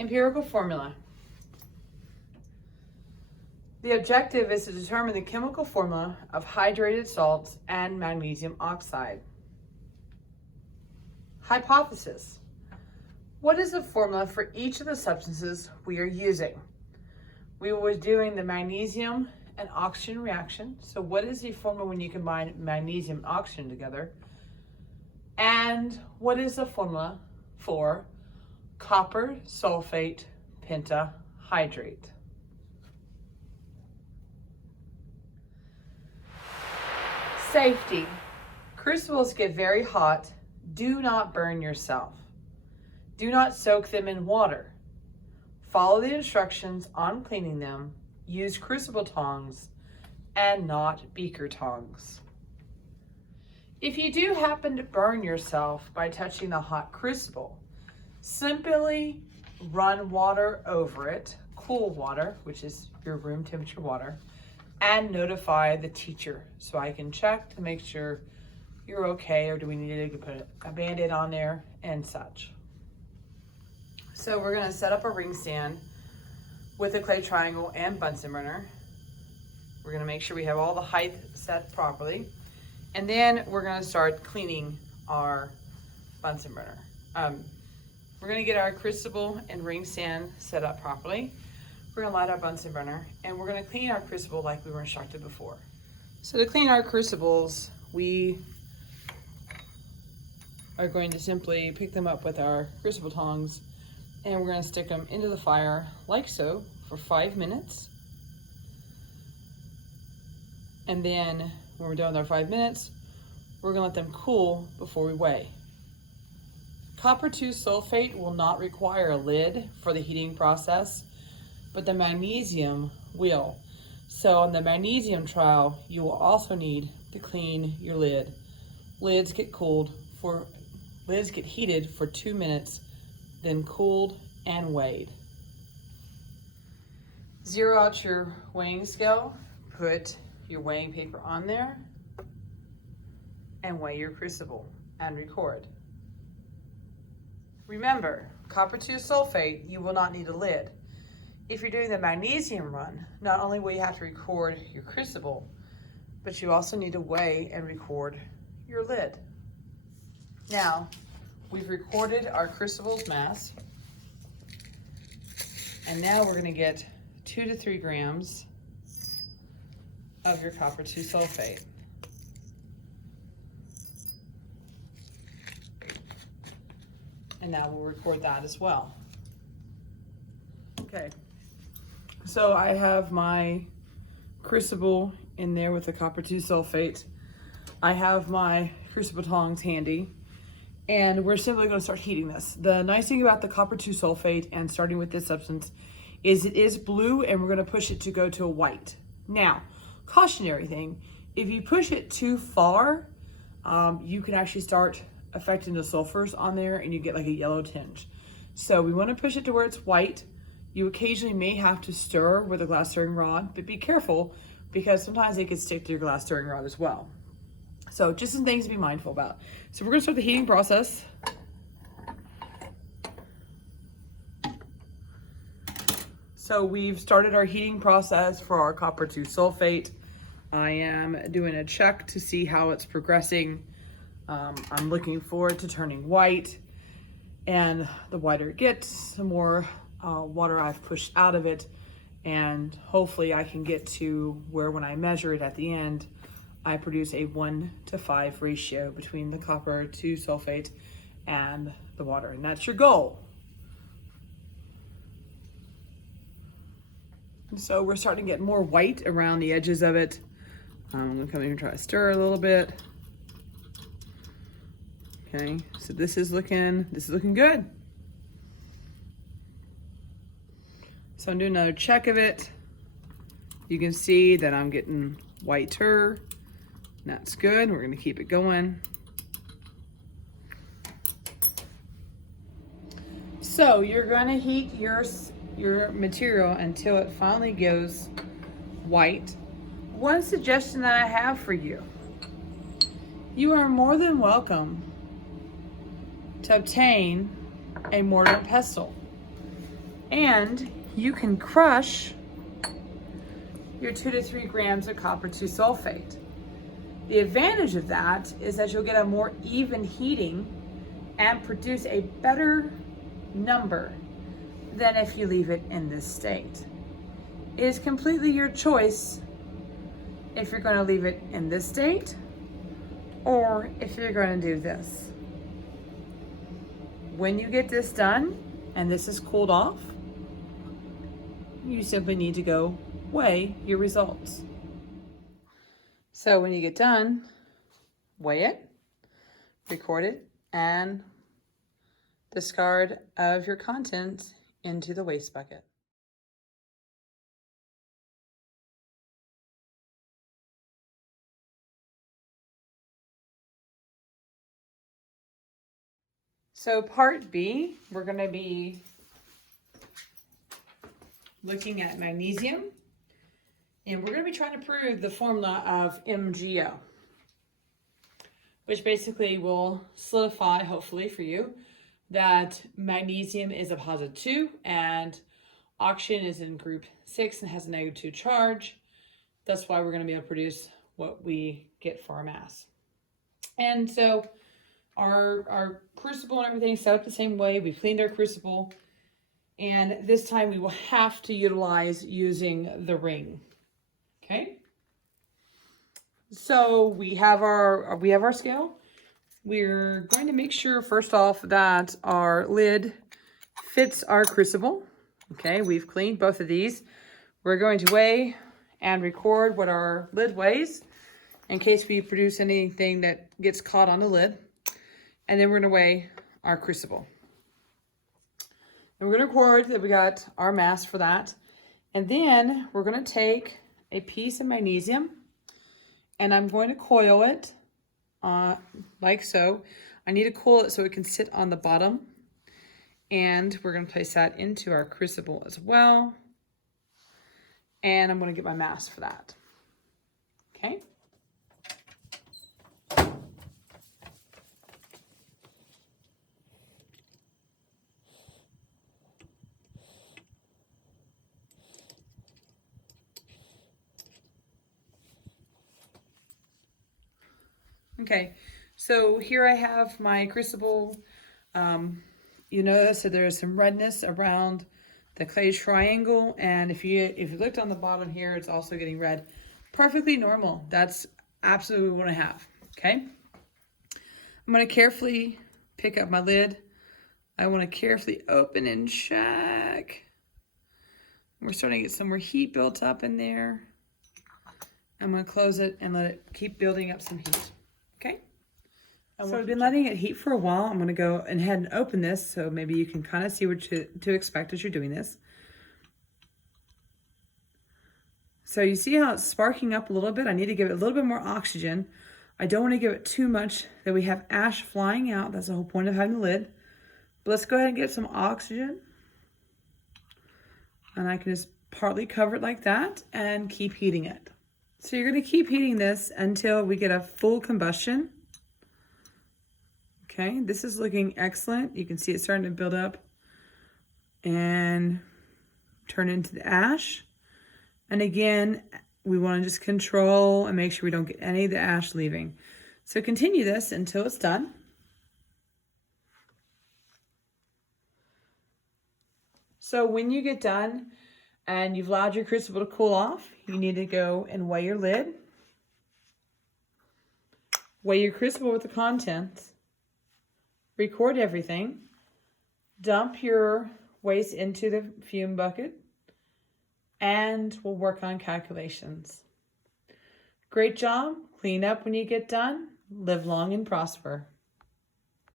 Empirical formula. The objective is to determine the chemical formula of hydrated salts and magnesium oxide. Hypothesis. What is the formula for each of the substances we are using? We were doing the magnesium and oxygen reaction. So what is the formula when you combine magnesium and oxygen together? And what is the formula for copper sulfate pentahydrate? Safety. Crucibles get very hot. Do not burn yourself. Do not soak them in water. Follow the instructions on cleaning them. Use crucible tongs and not beaker tongs. If you do happen to burn yourself by touching the hot crucible, simply run water over it, cool water, which is your room temperature water, and notify the teacher so I can check to make sure you're okay, or do we need to put a Band-Aid on there and such. So we're gonna set up a ring stand with a clay triangle and Bunsen burner. We're gonna make sure we have all the height set properly. And then we're gonna start cleaning our Bunsen burner. We're gonna get our crucible and ring stand set up properly. We're gonna light our Bunsen burner and we're gonna clean our crucible like we were instructed before. So to clean our crucibles, we are going to simply pick them up with our crucible tongs and we're gonna stick them into the fire like so for 5 minutes. And then when we're done with our 5 minutes, we're gonna let them cool before we weigh. Copper 2 sulfate will not require a lid for the heating process, but the magnesium will. So on the magnesium trial, you will also need to clean your lid. Lids get heated for 2 minutes, then cooled and weighed. Zero out your weighing scale, put your weighing paper on there, and weigh your crucible and record. Remember, copper 2 sulfate, you will not need a lid. If you're doing the magnesium run, not only will you have to record your crucible, but you also need to weigh and record your lid. Now, we've recorded our crucible's mass, and now we're gonna get 2 to 3 grams of your copper 2 sulfate. And now we'll record that as well. Okay, so I have my crucible in there with the copper 2 sulfate. I have my crucible tongs handy, and we're simply going to start heating this. The nice thing about the copper 2 sulfate and starting with this substance is it is blue, and we're going to push it to go to a white. Now, cautionary thing, if you push it too far, you can actually start affecting the sulfurs on there and you get like a yellow tinge. So we want to push it to where it's white. You occasionally may have to stir with a glass stirring rod, but be careful because sometimes it can stick to your glass stirring rod as well. So just some things to be mindful about. So we're gonna start the heating process. So we've started our heating process for our copper 2 sulfate. I am doing a check to see how it's progressing. I'm looking forward to turning white, and the whiter it gets, the more water I've pushed out of it, and hopefully I can get to where when I measure it at the end, I produce a 1:5 ratio between the copper 2 sulfate and the water, and that's your goal. And so we're starting to get more white around the edges of it. I'm gonna come in and try to stir a little bit. Okay, so this is looking good. So I'm doing another check of it. You can see that I'm getting whiter. That's good. We're gonna keep it going. So you're gonna heat your material until it finally goes white. One suggestion that I have for you, you are more than welcome to obtain a mortar and pestle. And you can crush your 2 to 3 grams of copper 2 sulfate. The advantage of that is that you'll get a more even heating and produce a better number than if you leave it in this state. It is completely your choice if you're going to leave it in this state or if you're going to do this. When you get this done and this is cooled off, you simply need to go weigh your results. So when you get done, weigh it, record it, and discard of your contents into the waste bucket. So part B, we're going to be looking at magnesium, and we're going to be trying to prove the formula of MgO, which basically will solidify, hopefully for you, that magnesium is a positive 2 and oxygen is in group 6 and has a negative 2 charge. That's why we're going to be able to produce what we get for our mass. And so our crucible and everything is set up the same way. We've cleaned our crucible, and this time we will have to utilize using the ring. Okay. So we have our scale. We're going to make sure first off that our lid fits our crucible. Okay, we've cleaned both of these. We're going to weigh and record what our lid weighs in case we produce anything that gets caught on the lid. And then we're going to weigh our crucible. And we're going to record that we got our mass for that. And then we're going to take a piece of magnesium and I'm going to coil it like so. I need to coil it so it can sit on the bottom. And we're going to place that into our crucible as well. And I'm going to get my mass for that. Okay. Okay, so here I have my crucible. You notice that there's some redness around the clay triangle, and if you looked on the bottom here, it's also getting red. Perfectly normal. That's absolutely what we want to have. Okay, I'm going to carefully pick up my lid. I want to carefully open and check. We're starting to get some more heat built up in there. I'm going to close it and let it keep building up some heat. Okay. So I've been letting it heat for a while. I'm going to go ahead and open this so maybe you can kind of see what to expect as you're doing this. So you see how it's sparking up a little bit? I need to give it a little bit more oxygen. I don't want to give it too much that we have ash flying out. That's the whole point of having the lid. But let's go ahead and get some oxygen. And I can just partly cover it like that and keep heating it. So you're going to keep heating this until we get a full combustion. Okay, this is looking excellent. You can see it starting to build up and turn into the ash. And again, we want to just control and make sure we don't get any of the ash leaving. So continue this until it's done. So when you get done and you've allowed your crucible to cool off, you need to go and weigh your lid. Weigh your crucible with the contents. Record everything. Dump your waste into the fume bucket. And we'll work on calculations. Great job. Clean up when you get done. Live long and prosper.